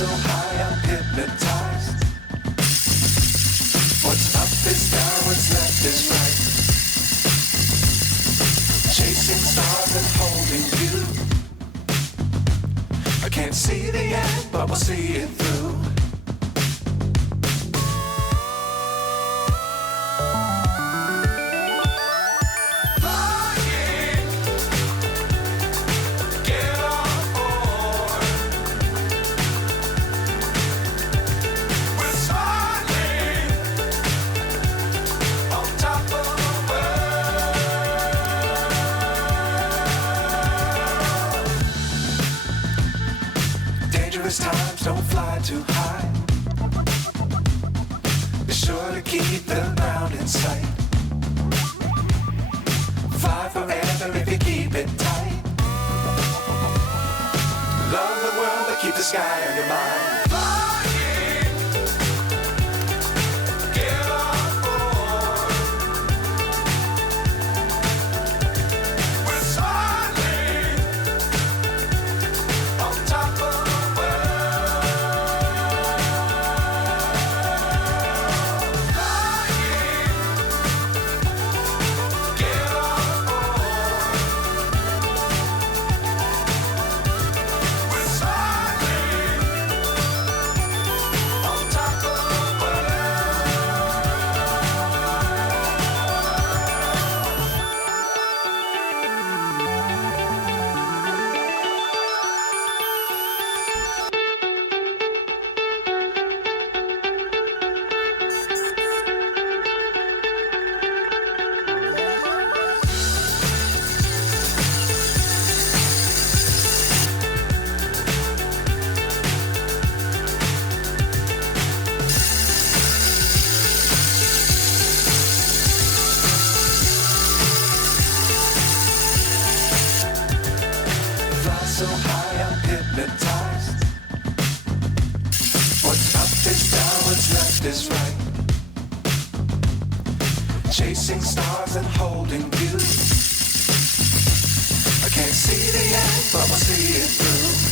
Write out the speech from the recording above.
so high I'm hypnotized. What's up is down, what's left is right. Chasing stars and holding you. I can't see the end, but we'll see it through. Times don't fly too high. Be sure to keep the ground in sight. Fly forever if you keep it tight. Love the world but keep the sky on your mind. So high I'm hypnotized. What's up is down, what's left is right. Chasing stars and holding you. I can't see the end, but we'll see it through.